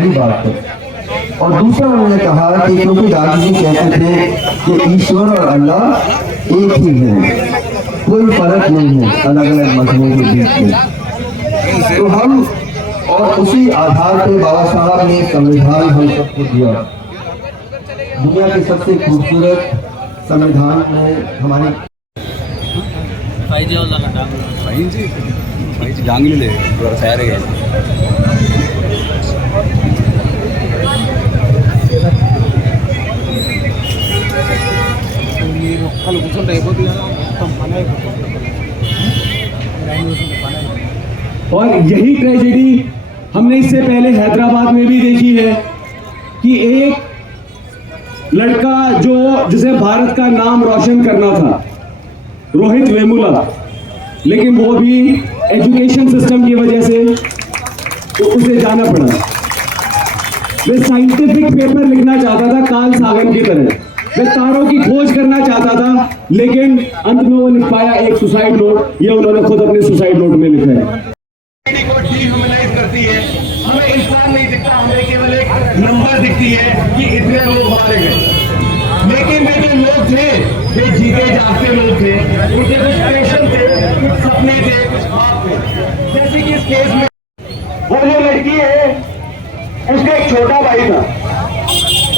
पहली बात है। और दूसरा उन्होंने कहा कि क्योंकि गांधी जी कहते थे कि ईश्वर और अल्लाह एक ही है, कोई फर्क नहीं है अलग अलग मजहबों के बीच में। तो हम और उसी आधार पर बाबा साहब ने संविधान हम सबको दिया। दुनिया के सबसे खूबसूरत संविधान में हमारी जांगली तैयार है। और यही ट्रेजेडी हमने इससे पहले हैदराबाद में भी देखी है कि एक लड़का जिसे भारत का नाम रोशन करना था, रोहित वेमुला, लेकिन वो भी एजुकेशन सिस्टम की वजह से तो उसे जाना पड़ा। वे साइंटिफिक पेपर लिखना चाहता था कार्ल सागन की तरह, वे तारों की खोज करना चाहता था, लेकिन अंत में वो लिख पाया एक सुसाइड नोट। ये उन्होंने खुद अपने सुसाइड नोट में लिखा है। करती है, हमें इंसान नहीं दिखता, हमें केवल एक नंबर दिखती है कि इतने लोग मारे गए। लेकिन वे जो लोग थे वे जीते जागते लोग थे, उनके कुछ पैशन थे, कुछ सपने थे, कुछ ख्वाब थे। जैसे कि इस केस में वो जो लड़की है उसका एक छोटा भाई था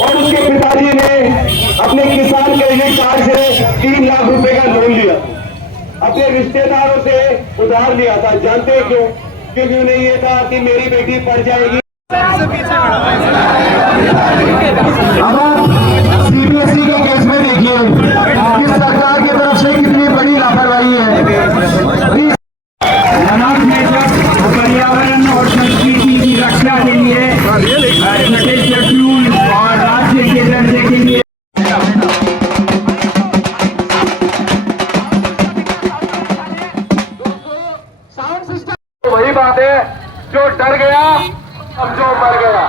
और उसके पिताजी ने अपने किसान क्रेडिट कार्ड से 3 लाख रुपए का लोन लिया, अपने रिश्तेदारों से उधार लिया था। जानते क्यों? क्योंकि उन्हें ये था कि मेरी बेटी पढ़ जाएगी। अब सीबीएसई के केस में देखिए कि सरकार की तरफ से कितनी बड़ी लापरवाही है। पर्यावरण और संस्कृति की रक्षा के लिए और राज्य के दर्जे के लिए वही बात है, जो डर गया अब जो मर गया।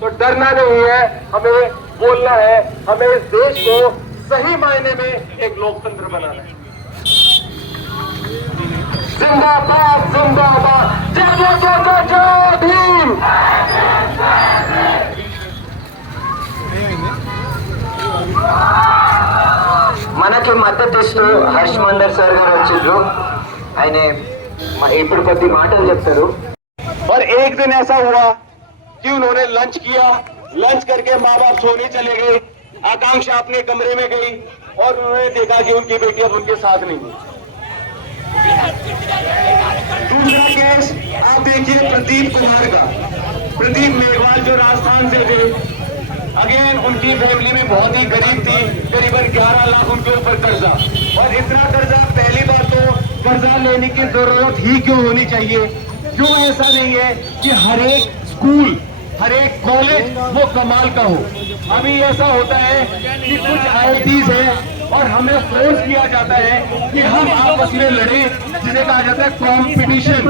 तो डरना नहीं है, हमें बोलना है, हमें इस देश को सही मायने में एक लोकतंत्र बनाना है। जिंदाबाद जिंदाबाद, जय जय जय जय जय भीम। మనకి మద్దతిస్తూ హర్షమందర్ సార్ గారు వచ్చిండ్రు. ఆయన ఇప్పుడు కొద్ది మాటలు చెప్తారు. और एक दिन ऐसा हुआ कि उन्होंने लंच किया, लंच करके माँ बाप सोने चले गए। आकांक्षा अपने कमरे में गई और उन्होंने देखा कि उनकी बेटी अब उनके साथ नहीं है। दूसरा केस आप देखिए प्रदीप कुमार का, प्रदीप मेघवाल जो राजस्थान से थे। अगेन उनकी फैमिली में बहुत ही गरीब थी, करीबन 11 लाख उनके ऊपर कर्जा। और इतना कर्जा, पहली बार तो कर्जा लेने की जरूरत ही क्यों होनी चाहिए? क्यों ऐसा नहीं है कि हर एक स्कूल, हर एक कॉलेज वो कमाल का हो? अभी ऐसा होता है कि कुछ IITs है और हमें फोर्स किया जाता है कि हम आपस में लड़े, जिसे कहा जाता है कॉम्पिटिशन,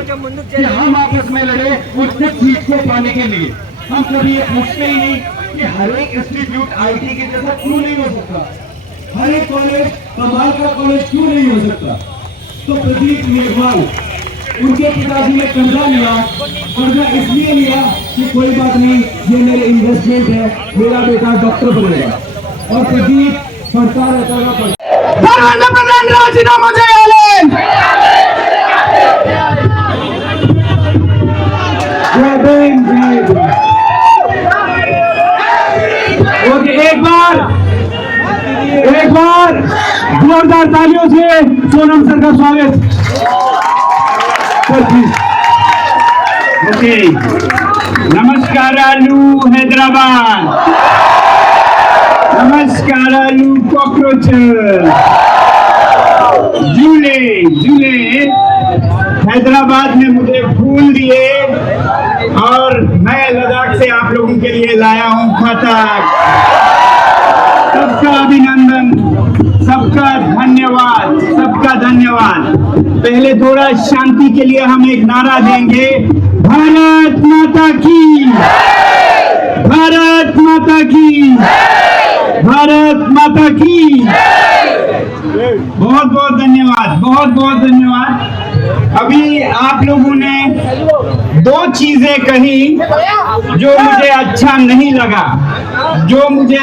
कि हम आपस में लड़े उसको सीट को पाने के लिए। हम कभी ये पूछते ही नहीं कि हर एक इंस्टीट्यूट IIT के जैसा क्यों नहीं हो सकता, हर एक कॉलेज कमाल का कॉलेज क्यों नहीं हो सकता? तो प्रदीप मेघवाल, उनके पिताजी ने कर्जा लिया, कर्जा इसलिए लिया कि कोई बात नहीं, ये मेरे इन्वेस्टमेंट है, मेरा बेटा डॉक्टर बनेगा। और प्रदीप पढ़ता रहता था। प्रधान राजीनामा दे। ओके, एक बार जोरदार तालियों से सोनम सर का स्वागत। ओके, नमस्कारालू हैदराबाद, नमस्कारालू कॉकरोच, झूले झूले। हैदराबाद ने मुझे फूल दिए और मैं लद्दाख से आप लोगों के लिए लाया हूं खतक। सबका अभिनंदन, सबका धन्यवाद, सबका धन्यवाद। पहले थोड़ा शांति के लिए हम एक नारा देंगे, भारत माता की, भारत माता की, भारत माता की। बहुत बहुत धन्यवाद, बहुत बहुत धन्यवाद। अभी आप लोगों ने दो चीजें कही जो मुझे अच्छा नहीं लगा, जो मुझे